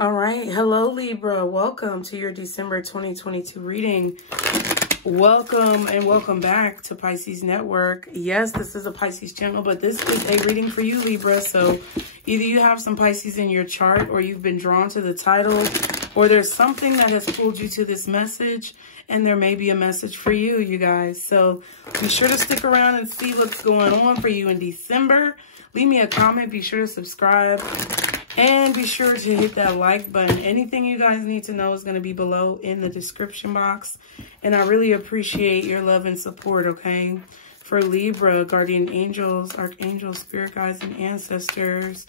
All right. Hello, Libra. Welcome to your December 2022 reading. Welcome and welcome back to Pisces Network. Yes, this is a Pisces channel, but this is a reading for you, Libra. So either you have some Pisces in your chart, or you've been drawn to the title, or there's something that has pulled you to this message, and there may be a message for you, you guys. So be sure to stick around and see what's going on for you in December. Leave me a comment. Be sure to subscribe. And be sure to hit that like button. Anything you guys need to know is going to be below in the description box. And I really appreciate your love and support, okay? For Libra, guardian angels, archangels, spirit guides, and ancestors.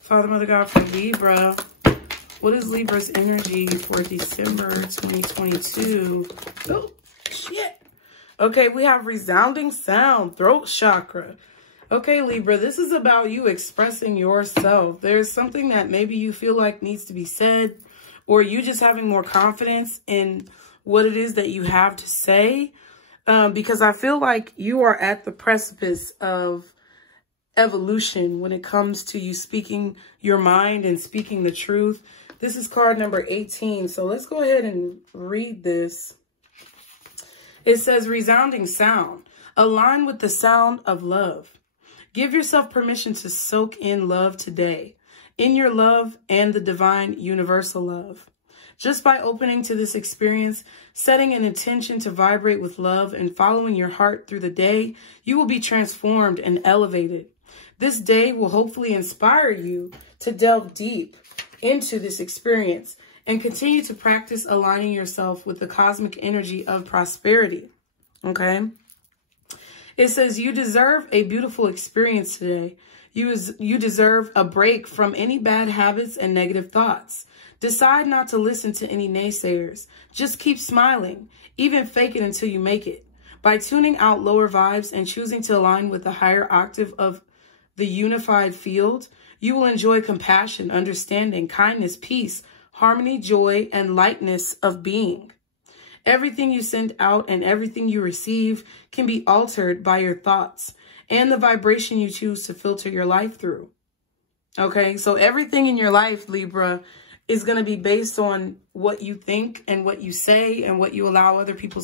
Father, Mother, God, for Libra. What is Libra's energy for December 2022? Oh, shit. Okay, we have resounding sound, throat chakra. Okay, Libra, this is about you expressing yourself. There's something that maybe you feel like needs to be said, or you just having more confidence in what it is that you have to say. Because I feel like you are at the precipice of evolution when it comes to you speaking your mind and speaking the truth. This is card number 18. So let's go ahead and read this. It says, resounding sound. Align with the sound of love. Give yourself permission to soak in love today, in your love and the divine universal love. Just by opening to this experience, setting an intention to vibrate with love and following your heart through the day, you will be transformed and elevated. This day will hopefully inspire you to delve deep into this experience and continue to practice aligning yourself with the cosmic energy of prosperity. Okay? It says, you deserve a beautiful experience today. You deserve a break from any bad habits and negative thoughts. Decide not to listen to any naysayers. Just keep smiling, even fake it until you make it. By tuning out lower vibes and choosing to align with the higher octave of the unified field, you will enjoy compassion, understanding, kindness, peace, harmony, joy, and lightness of being. Everything you send out and everything you receive can be altered by your thoughts and the vibration you choose to filter your life through. Okay, so everything in your life, Libra, is going to be based on what you think and what you say and what you allow other people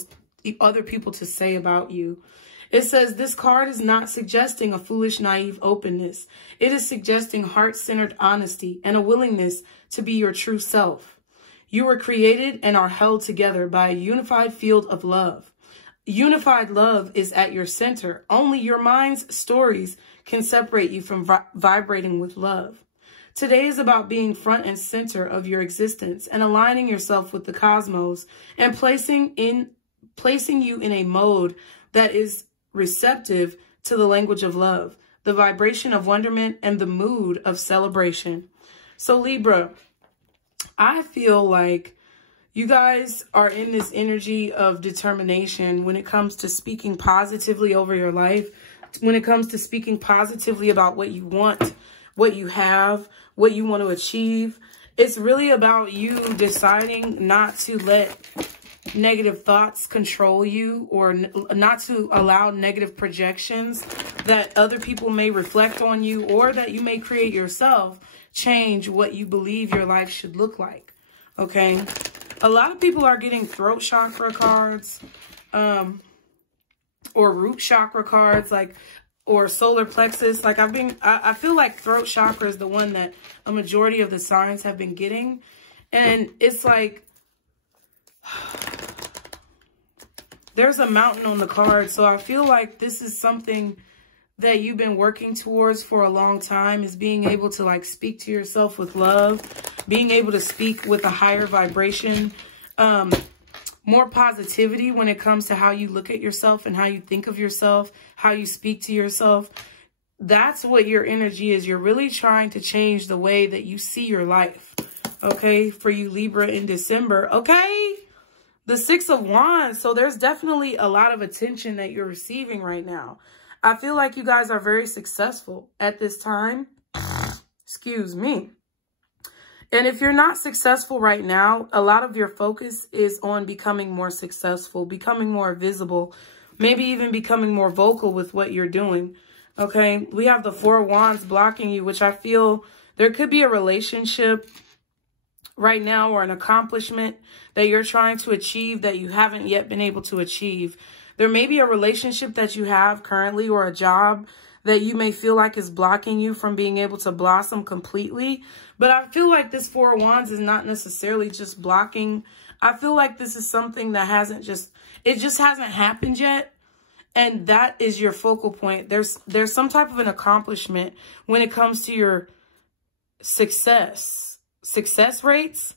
to say about you. It says this card is not suggesting a foolish, naive openness. It is suggesting heart-centered honesty and a willingness to be your true self. You were created and are held together by a unified field of love. Unified love is at your center. Only your mind's stories can separate you from vibrating with love. Today is about being front and center of your existence and aligning yourself with the cosmos and placing you in a mode that is receptive to the language of love, the vibration of wonderment, and the mood of celebration. So Libra, I feel like you guys are in this energy of determination when it comes to speaking positively over your life, when it comes to speaking positively about what you want, what you have, what you want to achieve. It's really about you deciding not to let negative thoughts control you, or not to allow negative projections that other people may reflect on you or that you may create yourself change what you believe your life should look like. Okay, a lot of people are getting throat chakra cards, or root chakra cards, like, or solar plexus. Like I feel like throat chakra is the one that a majority of the signs have been getting, and it's like there's a mountain on the card. So I feel like this is something that you've been working towards for a long time, is being able to like speak to yourself with love, being able to speak with a higher vibration, more positivity when it comes to how you look at yourself and how you think of yourself, how you speak to yourself. That's what your energy is. You're really trying to change the way that you see your life. Okay, for you Libra in December. Okay, the Six of Wands. So there's definitely a lot of attention that you're receiving right now. I feel like you guys are very successful at this time. Excuse me. And if you're not successful right now, a lot of your focus is on becoming more successful, becoming more visible, maybe even becoming more vocal with what you're doing. Okay, we have the Four of Wands blocking you, which I feel there could be a relationship right now, or an accomplishment that you're trying to achieve that you haven't yet been able to achieve. There may be a relationship that you have currently, or a job that you may feel like is blocking you from being able to blossom completely. But I feel like this Four of Wands is not necessarily just blocking. I feel like this is something that it just hasn't happened yet. And that is your focal point. There's some type of an accomplishment when it comes to your success rates,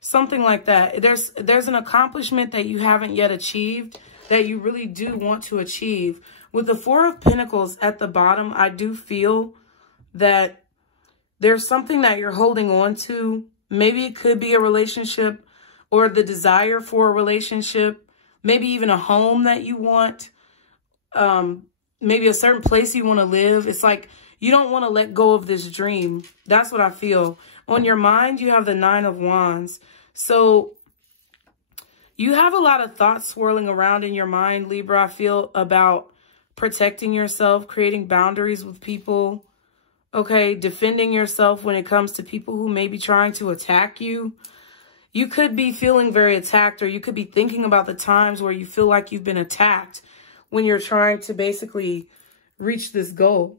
something like that. There's an accomplishment that you haven't yet achieved that you really do want to achieve. With the Four of Pentacles at the bottom, I do feel that there's something that you're holding on to. Maybe it could be a relationship, or the desire for a relationship, maybe even a home that you want, maybe a certain place you want to live. It's like you don't want to let go of this dream. That's what I feel. On your mind, you have the Nine of Wands. So you have a lot of thoughts swirling around in your mind, Libra, I feel, about protecting yourself, creating boundaries with people, okay, defending yourself when it comes to people who may be trying to attack you. You could be feeling very attacked, or you could be thinking about the times where you feel like you've been attacked when you're trying to basically reach this goal,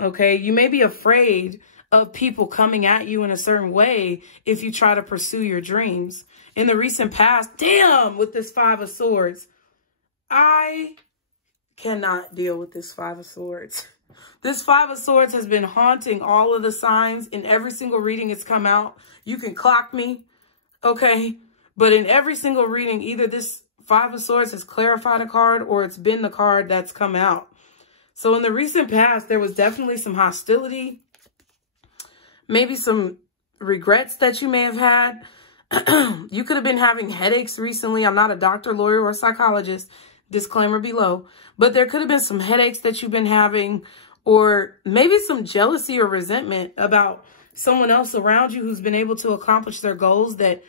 okay? You may be afraid of people coming at you in a certain way if you try to pursue your dreams. In the recent past, damn, with this Five of Swords, I cannot deal with this Five of Swords. This Five of Swords has been haunting all of the signs. In every single reading it's come out. You can clock me, okay? But in every single reading, either this Five of Swords has clarified a card, or it's been the card that's come out. So in the recent past, there was definitely some hostility, maybe some regrets that you may have had. You could have been having headaches recently. I'm not a doctor, lawyer, or psychologist. Disclaimer below. But there could have been some headaches that you've been having, or maybe some jealousy or resentment about someone else around you who's been able to accomplish their goals that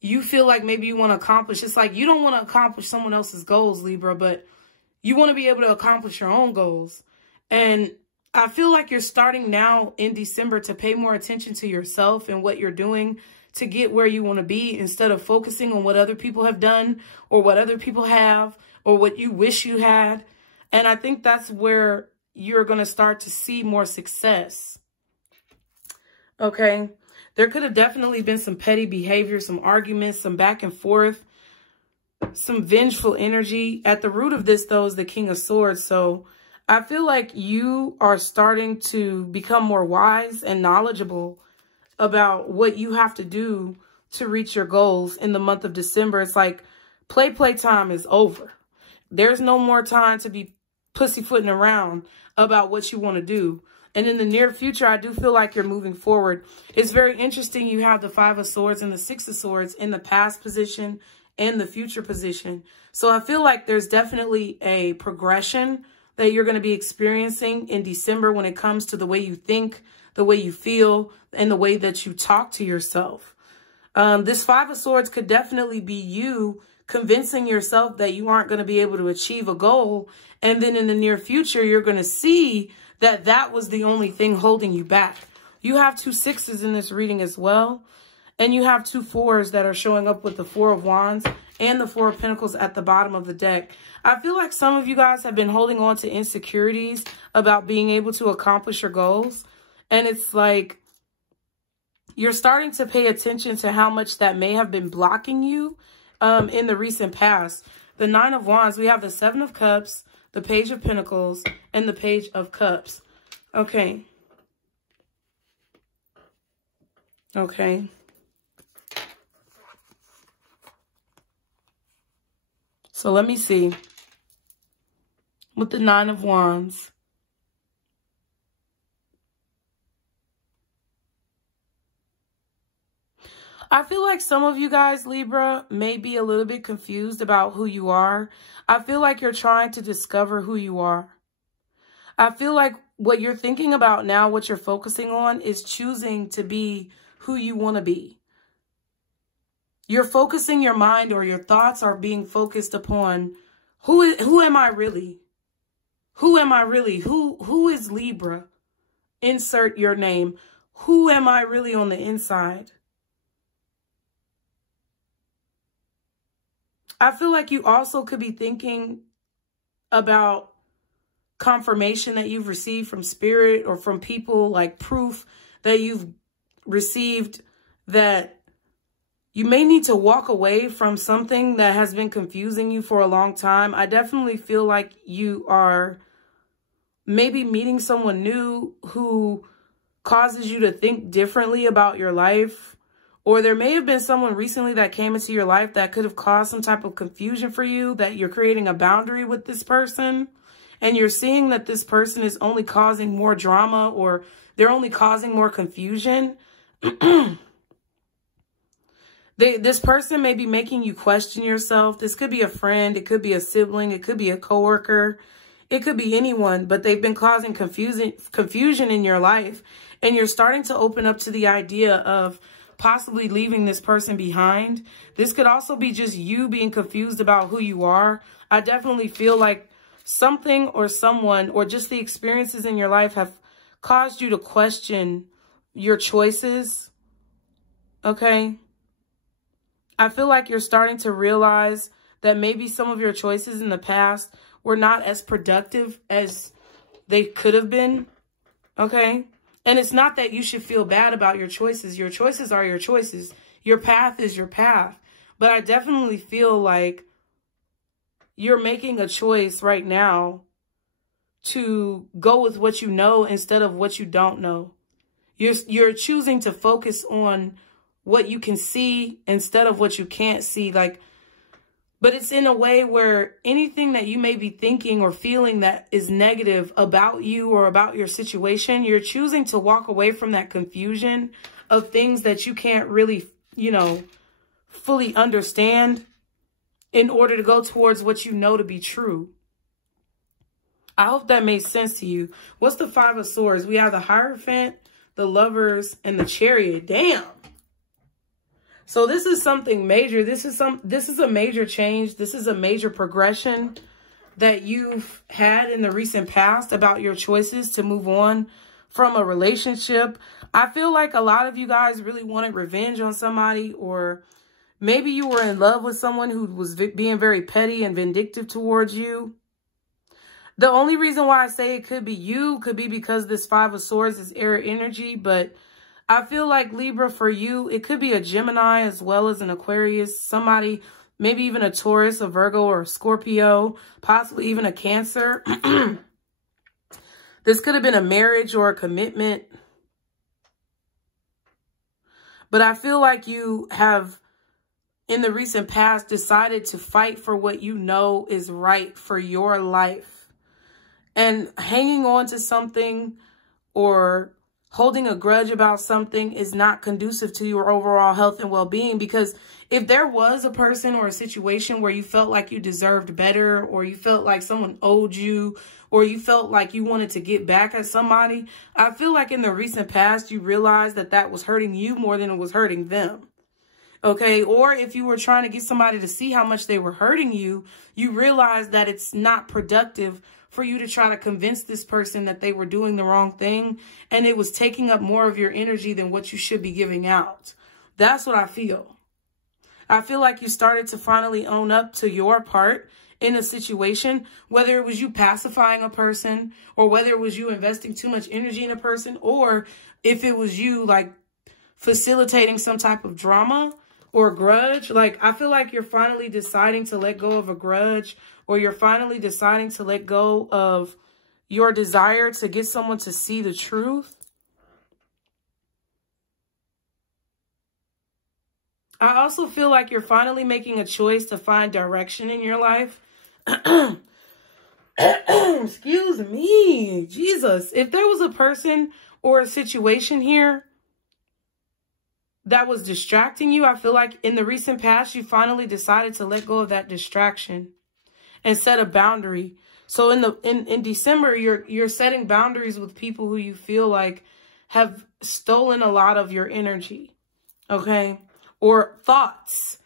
you feel like maybe you want to accomplish. It's like you don't want to accomplish someone else's goals, Libra, but you want to be able to accomplish your own goals. And I feel like you're starting now in December to pay more attention to yourself and what you're doing to get where you want to be, instead of focusing on what other people have done, or what other people have, or what you wish you had. And I think that's where you're going to start to see more success. Okay. There could have definitely been some petty behavior, some arguments, some back and forth, some vengeful energy. At the root of this, though, is the King of Swords. So I feel like you are starting to become more wise and knowledgeable about what you have to do to reach your goals in the month of December. It's like play time is over. There's no more time to be pussyfooting around about what you want to do. And in the near future, I do feel like you're moving forward. It's very interesting. You have the Five of Swords and the Six of Swords in the past position and the future position. So I feel like there's definitely a progression that you're going to be experiencing in December when it comes to the way you think, the way you feel, and the way that you talk to yourself. This Five of Swords could definitely be you convincing yourself that you aren't going to be able to achieve a goal. And then in the near future, you're going to see that that was the only thing holding you back. You have two sixes in this reading as well. And you have two fours that are showing up with the Four of Wands and the Four of Pentacles at the bottom of the deck. I feel like some of you guys have been holding on to insecurities about being able to accomplish your goals. And it's like you're starting to pay attention to how much that may have been blocking you in the recent past. The Nine of Wands, we have the Seven of Cups, the Page of Pentacles, and the Page of Cups. Okay. Okay. So let me see. With the Nine of Wands. I feel like some of you guys, Libra, may be a little bit confused about who you are. I feel like you're trying to discover who you are. I feel like what you're thinking about now, what you're focusing on, is choosing to be who you want to be. You're focusing your mind, or your thoughts are being focused upon who am I really? Who am I really? Who is Libra? Insert your name. Who am I really on the inside? I feel like you also could be thinking about confirmation that you've received from spirit or from people, like proof that you've received that you may need to walk away from something that has been confusing you for a long time. I definitely feel like you are maybe meeting someone new who causes you to think differently about your life. Or there may have been someone recently that came into your life that could have caused some type of confusion for you, that you're creating a boundary with this person. And you're seeing that this person is only causing more drama, or they're only causing more confusion. This person may be making you question yourself. This could be a friend. It could be a sibling. It could be a coworker. It could be anyone, but they've been causing confusion in your life. And you're starting to open up to the idea of possibly leaving this person behind. This could also be just you being confused about who you are. I definitely feel like something or someone or just the experiences in your life have caused you to question your choices. Okay? I feel like you're starting to realize that maybe some of your choices in the past were not as productive as they could have been. Okay? And it's not that you should feel bad about your choices. Your choices are your choices. Your path is your path. But I definitely feel like you're making a choice right now to go with what you know instead of what you don't know. You're choosing to focus on what you can see instead of what you can't see. But it's in a way where anything that you may be thinking or feeling that is negative about you or about your situation, you're choosing to walk away from that confusion of things that you can't really, fully understand in order to go towards what you know to be true. I hope that made sense to you. What's the Five of Swords? We have the Hierophant, the Lovers, and the Chariot. Damn. So this is something major. This is a major change. This is a major progression that you've had in the recent past about your choices to move on from a relationship. I feel like a lot of you guys really wanted revenge on somebody, or maybe you were in love with someone who was being very petty and vindictive towards you. The only reason why I say it could be you could be because this Five of Swords is air energy, but I feel like Libra, for you, it could be a Gemini as well as an Aquarius, somebody, maybe even a Taurus, a Virgo, or a Scorpio, possibly even a Cancer. This could have been a marriage or a commitment. But I feel like you have, in the recent past, decided to fight for what you know is right for your life. And hanging on to something or holding a grudge about something is not conducive to your overall health and well-being, because if there was a person or a situation where you felt like you deserved better, or you felt like someone owed you, or you felt like you wanted to get back at somebody, I feel like in the recent past, you realized that that was hurting you more than it was hurting them. Okay? Or if you were trying to get somebody to see how much they were hurting you, you realized that it's not productive for you to try to convince this person that they were doing the wrong thing, and it was taking up more of your energy than what you should be giving out. That's what I feel. I feel like you started to finally own up to your part in a situation, whether it was you pacifying a person, or whether it was you investing too much energy in a person, or if it was you facilitating some type of drama or a grudge. I feel like you're finally deciding to let go of a grudge, or you're finally deciding to let go of your desire to get someone to see the truth. I also feel like you're finally making a choice to find direction in your life. Excuse me, Jesus. If there was a person or a situation here that was distracting you, I feel like in the recent past, you finally decided to let go of that distraction and set a boundary. So in December, you're setting boundaries with people who you feel like have stolen a lot of your energy, okay? Or thoughts,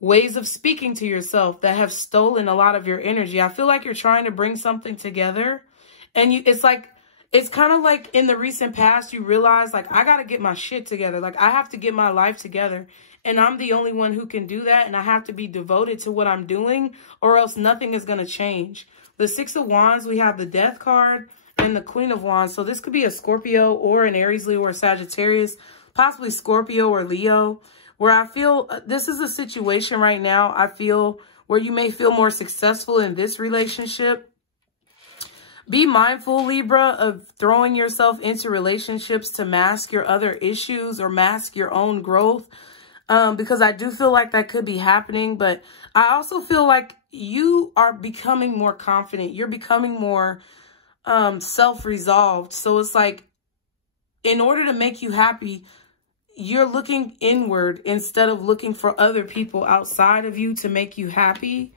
ways of speaking to yourself that have stolen a lot of your energy. I feel like you're trying to bring something together, and it's like it's kind of like in the recent past, you realize, like, I got to get my shit together. Like, I have to get my life together. And I'm the only one who can do that. And I have to be devoted to what I'm doing, or else nothing is going to change. The Six of Wands, we have the Death card and the Queen of Wands. So this could be a Scorpio or an Aries, Leo, or Sagittarius, possibly Scorpio or Leo, where I feel this is a situation right now, I feel, where you may feel more successful in this relationship. Be mindful, Libra, of throwing yourself into relationships to mask your other issues or mask your own growth. Because I do feel like that could be happening. But I also feel like you are becoming more confident. You're becoming more self-resolved. So it's like, in order to make you happy, you're looking inward instead of looking for other people outside of you to make you happy.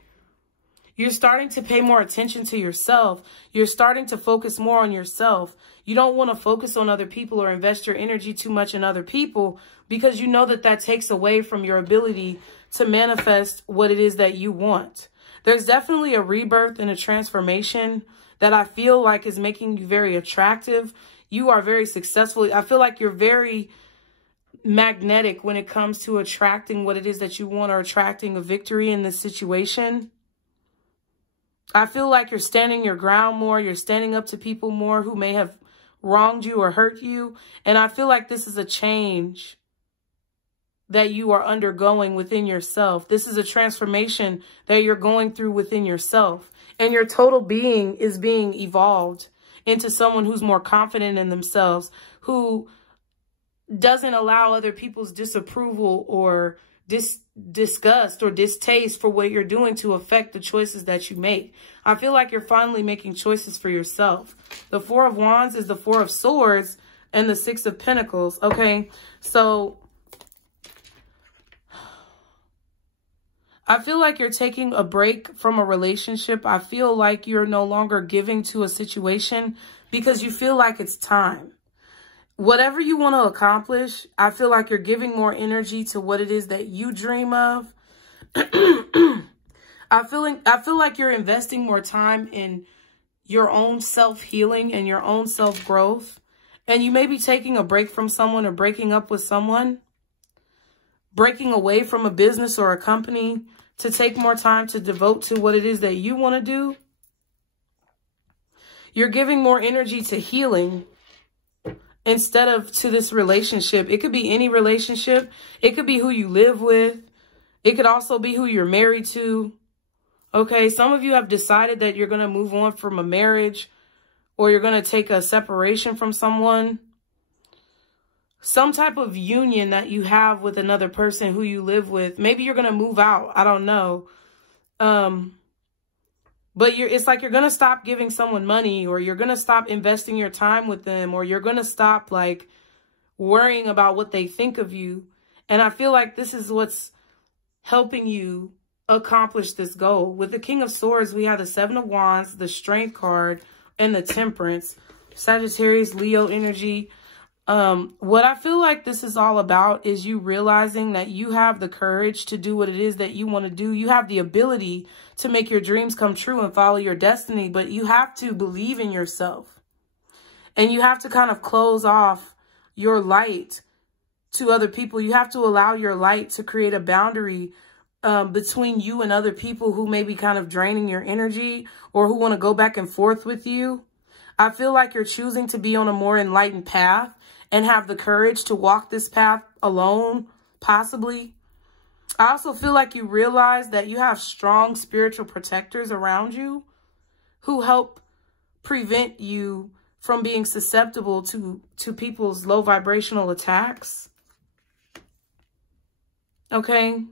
You're starting to pay more attention to yourself. You're starting to focus more on yourself. You don't want to focus on other people or invest your energy too much in other people, because you know that that takes away from your ability to manifest what it is that you want. There's definitely a rebirth and a transformation that I feel like is making you very attractive. You are very successful. I feel like you're very magnetic when it comes to attracting what it is that you want, or attracting a victory in this situation. I feel like you're standing your ground more. You're standing up to people more who may have wronged you or hurt you. And I feel like this is a change that you are undergoing within yourself. This is a transformation that you're going through within yourself. And your total being is being evolved into someone who's more confident in themselves, who doesn't allow other people's disapproval or disgust or distaste for what you're doing to affect the choices that you make. I feel like you're finally making choices for yourself. The Four of Wands is the Four of Swords and the Six of Pentacles. Okay, so I feel like you're taking a break from a relationship. I feel like you're no longer giving to a situation because you feel like it's time. Whatever you want to accomplish, I feel like you're giving more energy to what it is that you dream of. I feel like you're investing more time in your own self-healing and your own self-growth. And you may be taking a break from someone or breaking up with someone, breaking away from a business or a company to take more time to devote to what it is that you want to do. You're giving more energy to healing instead of to this relationship. It could be any relationship. It could be who you live with. It could also be who you're married to. Okay, some of you have decided that you're going to move on from a marriage, or you're going to take a separation from someone. Some type of union that you have with another person who you live with. Maybe you're going to move out. I don't know. But it's like you're going to stop giving someone money, or you're going to stop investing your time with them, or you're going to stop like worrying about what they think of you. And I feel like this is what's helping you accomplish this goal. With the King of Swords, we have the Seven of Wands, the Strength card, and the Temperance. Sagittarius, Leo energy. What I feel like this is all about is you realizing that you have the courage to do what it is that you want to do. You have the ability to make your dreams come true and follow your destiny, but you have to believe in yourself. And you have to kind of close off your light to other people. You have to allow your light to create a boundary between you and other people who may be kind of draining your energy, or who want to go back and forth with you. I feel like you're choosing to be on a more enlightened path and have the courage to walk this path alone, possibly. I also feel like you realize that you have strong spiritual protectors around you who help prevent you from being susceptible to people's low vibrational attacks. Okay.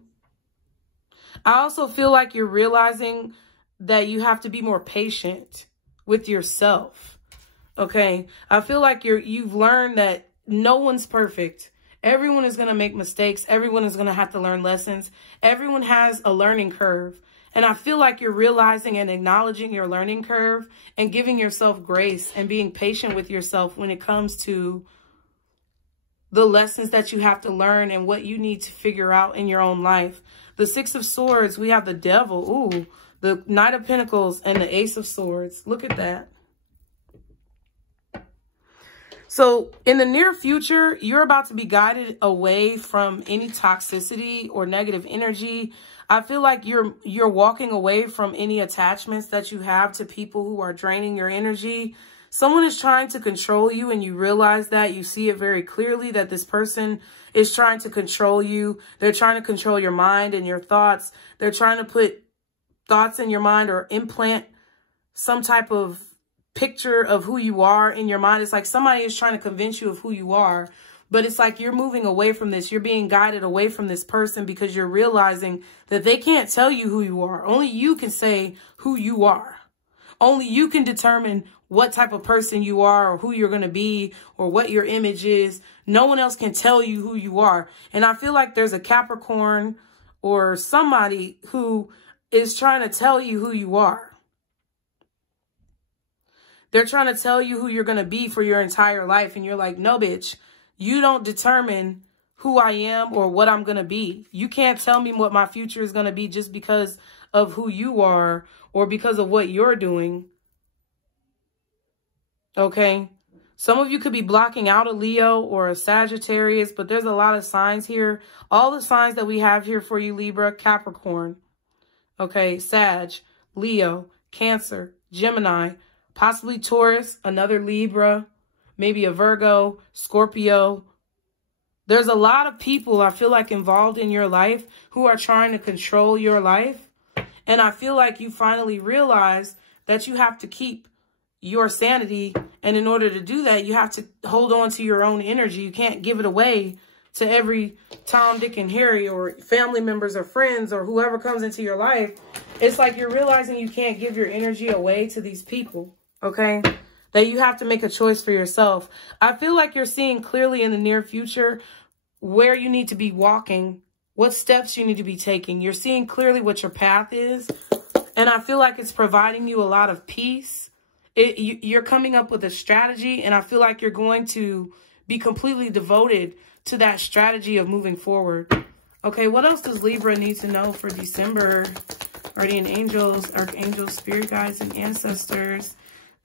I also feel like you're realizing that you have to be more patient with yourself. Okay. I feel like you've learned that no one's perfect. Everyone is going to make mistakes. Everyone is going to have to learn lessons. Everyone has a learning curve. And I feel like you're realizing and acknowledging your learning curve and giving yourself grace and being patient with yourself when it comes to the lessons that you have to learn and what you need to figure out in your own life. The Six of Swords, we have the Devil, ooh, the Knight of Pentacles, and the Ace of Swords. Look at that. So in the near future, you're about to be guided away from any toxicity or negative energy. I feel like you're walking away from any attachments that you have to people who are draining your energy. Someone is trying to control you, and you realize that. You see it very clearly that this person is trying to control you. They're trying to control your mind and your thoughts. They're trying to put thoughts in your mind or implant some type of picture of who you are in your mind. It's like somebody is trying to convince you of who you are, but it's like you're moving away from this. You're being guided away from this person because you're realizing that they can't tell you who you are. Only you can say who you are. Only you can determine what type of person you are or who you're going to be or what your image is. No one else can tell you who you are. And I feel like there's a Capricorn or somebody who is trying to tell you who you are. They're trying to tell you who you're going to be for your entire life. And you're like, no, bitch, you don't determine who I am or what I'm going to be. You can't tell me what my future is going to be just because of who you are or because of what you're doing. Okay. Some of you could be blocking out a Leo or a Sagittarius, but there's a lot of signs here. All the signs that we have here for you, Libra, Capricorn. Okay. Sag, Leo, Cancer, Gemini, possibly Taurus, another Libra, maybe a Virgo, Scorpio. There's a lot of people, I feel like, involved in your life who are trying to control your life. And I feel like you finally realize that you have to keep your sanity. And in order to do that, you have to hold on to your own energy. You can't give it away to every Tom, Dick, and Harry or family members or friends or whoever comes into your life. It's like you're realizing you can't give your energy away to these people. Okay, that you have to make a choice for yourself. I feel like you're seeing clearly in the near future where you need to be walking, what steps you need to be taking. You're seeing clearly what your path is. And I feel like it's providing you a lot of peace. You're coming up with a strategy, and I feel like you're going to be completely devoted to that strategy of moving forward. Okay, what else does Libra need to know for December? Guardian angels, archangels, spirit guides, and ancestors.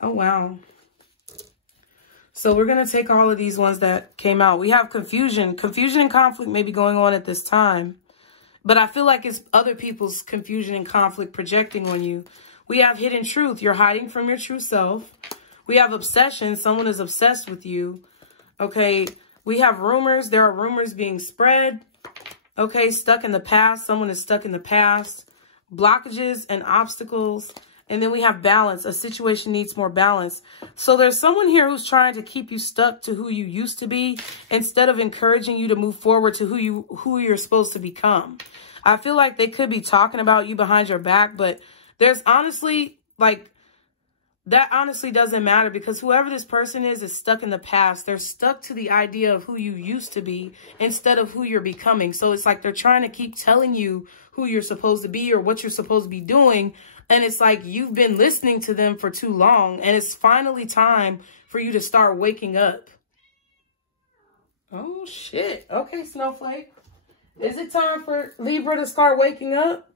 Oh, wow. So we're going to take all of these ones that came out. We have confusion. Confusion and conflict may be going on at this time. But I feel like it's other people's confusion and conflict projecting on you. We have hidden truth. You're hiding from your true self. We have obsession. Someone is obsessed with you. Okay. We have rumors. There are rumors being spread. Okay. Stuck in the past. Someone is stuck in the past. Blockages and obstacles. And then we have balance. A situation needs more balance. So there's someone here who's trying to keep you stuck to who you used to be instead of encouraging you to move forward to who you're supposed to become. I feel like they could be talking about you behind your back, but there's honestly, like, that honestly doesn't matter because whoever this person is stuck in the past. They're stuck to the idea of who you used to be instead of who you're becoming. So it's like they're trying to keep telling you who you're supposed to be or what you're supposed to be doing. And it's like you've been listening to them for too long. And it's finally time for you to start waking up. Oh, shit. Okay, Snowflake. Is it time for Libra to start waking up?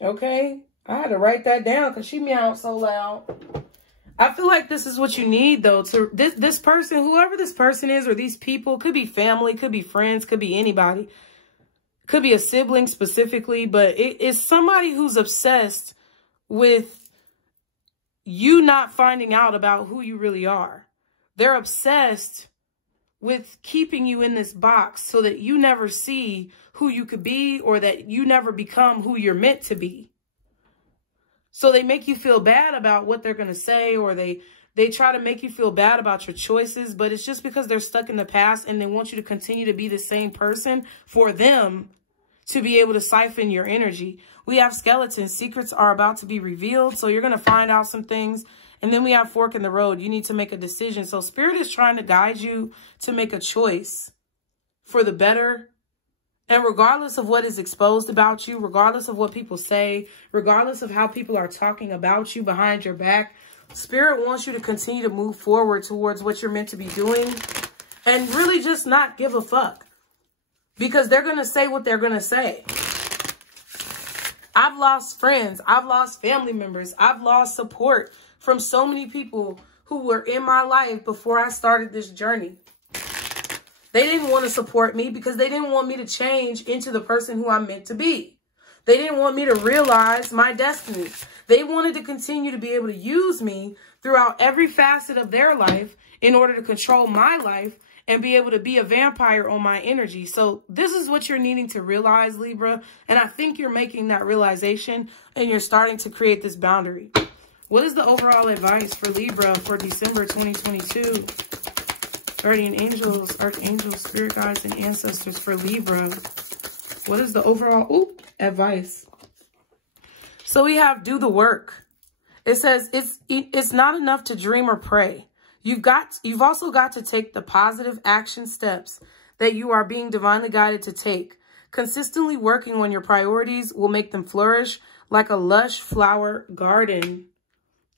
Okay. I had to write that down because she meowed so loud. I feel like this is what you need, though. To this person, whoever this person is, or these people, could be family, could be friends, could be anybody. Could be a sibling specifically, but it's somebody who's obsessed with you not finding out about who you really are. They're obsessed with keeping you in this box so that you never see who you could be or that you never become who you're meant to be. So they make you feel bad about what they're going to say, or they try to make you feel bad about your choices, but it's just because they're stuck in the past and they want you to continue to be the same person for them to be able to siphon your energy. We have skeletons. Secrets are about to be revealed, so you're going to find out some things. And then we have fork in the road. You need to make a decision. So Spirit is trying to guide you to make a choice for the better. And regardless of what is exposed about you, regardless of what people say, regardless of how people are talking about you behind your back, Spirit wants you to continue to move forward towards what you're meant to be doing and really just not give a fuck. Because they're going to say what they're going to say. I've lost friends. I've lost family members. I've lost support from so many people who were in my life before I started this journey. They didn't want to support me because they didn't want me to change into the person who I'm meant to be. They didn't want me to realize my destiny. They wanted to continue to be able to use me throughout every facet of their life in order to control my life and be able to be a vampire on my energy. So this is what you're needing to realize, Libra. And I think you're making that realization and you're starting to create this boundary. What is the overall advice for Libra for December 2022? Guardian angels, archangels, spirit guides, and ancestors for Libra. What is the overall advice? So we have do the work. It says it's not enough to dream or pray. You've also got to take the positive action steps that you are being divinely guided to take. Consistently working on your priorities will make them flourish like a lush flower garden.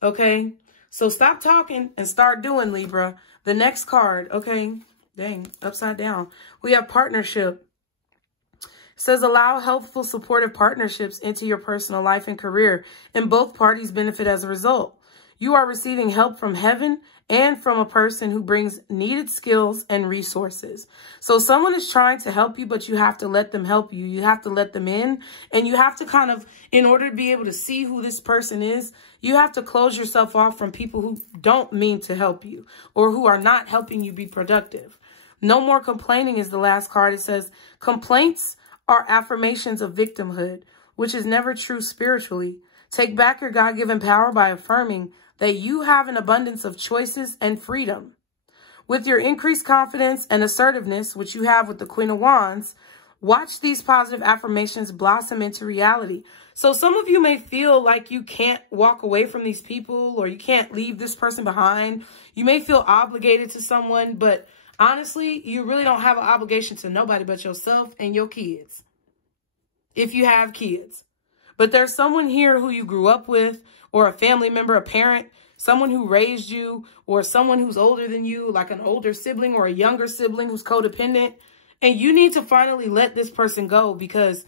Okay? So stop talking and start doing, Libra. The next card, okay? Dang, upside down. We have partnership. It says allow helpful, supportive partnerships into your personal life and career, and both parties benefit as a result. You are receiving help from heaven and from a person who brings needed skills and resources. So someone is trying to help you, but you have to let them help you. You have to let them in, and you have to kind of, in order to be able to see who this person is, you have to close yourself off from people who don't mean to help you or who are not helping you be productive. No more complaining is the last card. It says complaints are affirmations of victimhood, which is never true spiritually. Take back your God-given power by affirming that you have an abundance of choices and freedom. With your increased confidence and assertiveness, which you have with the Queen of Wands, watch these positive affirmations blossom into reality. So some of you may feel like you can't walk away from these people or you can't leave this person behind. You may feel obligated to someone, but honestly, you really don't have an obligation to nobody but yourself and your kids, if you have kids. But there's someone here who you grew up with, or a family member, a parent, someone who raised you, or someone who's older than you, like an older sibling or a younger sibling who's codependent. And you need to finally let this person go, because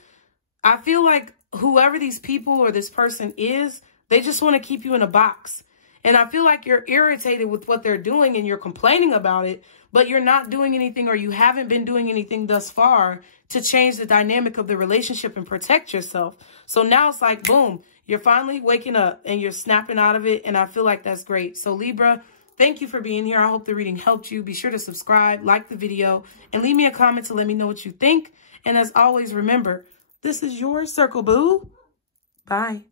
I feel like whoever these people or this person is, they just want to keep you in a box. And I feel like you're irritated with what they're doing and you're complaining about it, but you're not doing anything, or you haven't been doing anything thus far to change the dynamic of the relationship and protect yourself. So now it's like, boom, you're finally waking up and you're snapping out of it. And I feel like that's great. So Libra, thank you for being here. I hope the reading helped you. Be sure to subscribe, like the video, and leave me a comment to let me know what you think. And as always, remember, this is your circle, boo. Bye.